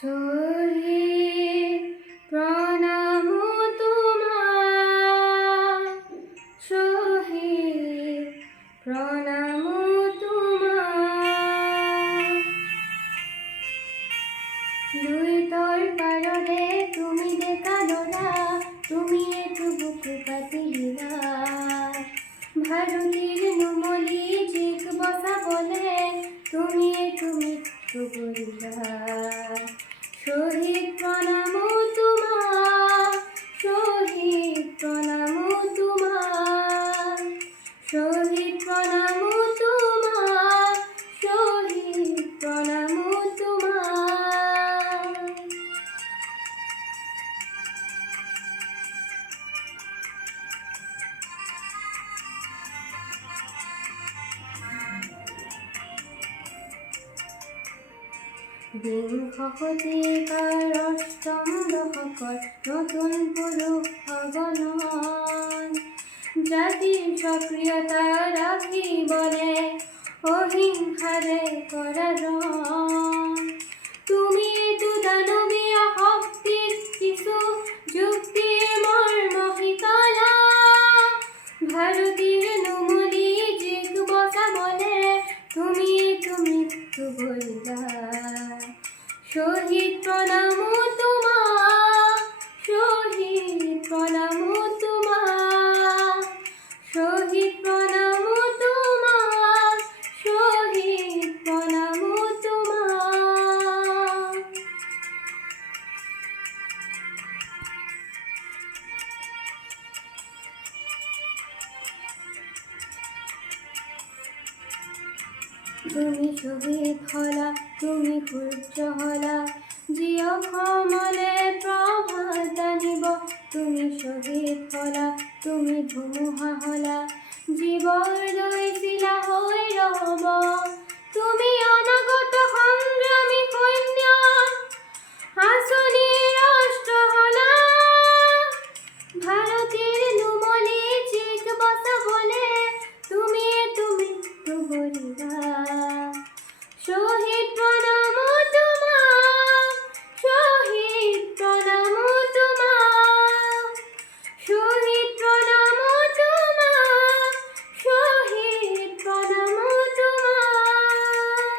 শহীদ প্রণাম তোমার, শহীদ প্রণাম তোমার। দুই তোর পাররে তুমি দেখালো না, তুমি একটু বুকু পাতিলা। ভারতীর নুমলি জিক বসা বলে তুমি একটু মৃত্যু করিলা। শহীদ প্রণাম তোমার, শহীদ প্রণাম তোমার, শহীদ প্রণাম তোমার, শহীদ প্রণাম তোমার। বিংশ শতিকাৰ অষ্টম দশকৰ নতুন পুৰুষ অগণন, জাতিৰ সক্ৰিয়তা ৰাখিবলে অহিংসাৰে কৰা ৰণ। তুমি এইটো দানৱীয় শক্তিত কিছু যুক্তিৰ মৰ্ম শিকালা। ভাৰতীৰ নুমলি জিক বচাবলে তুমি এইটো মৃত্যু কৰিলা। শহীদ প্রণাম তোমার, শহীদ প্রণাম তোমার, শহীদ প্রণাম তোমার, শহীদ প্রণাম তোমার। তুমি শহীদ হলা, তুমি সূৰ্য হলা, যি অসমলে প্ৰভাত আনিব। তুমি শহীদ হলা, তুমি ধুমুহা হলা, জীৱৰ লৈছিলা হৈ ৰব। তুমি অনাগত সংগ্ৰামী সৈন্য, আঁচনিৰ ৰাষ্ট্ৰ হলা। ভাৰতীৰ নুমলি জিক বচাবলে তুমি মৃত্যু কৰিলা। শহীদ প্রণাম তোমার, শহীদ প্রণাম তোমার, শহীদ প্রণাম তোমার, শহীদ প্রণাম তোমার।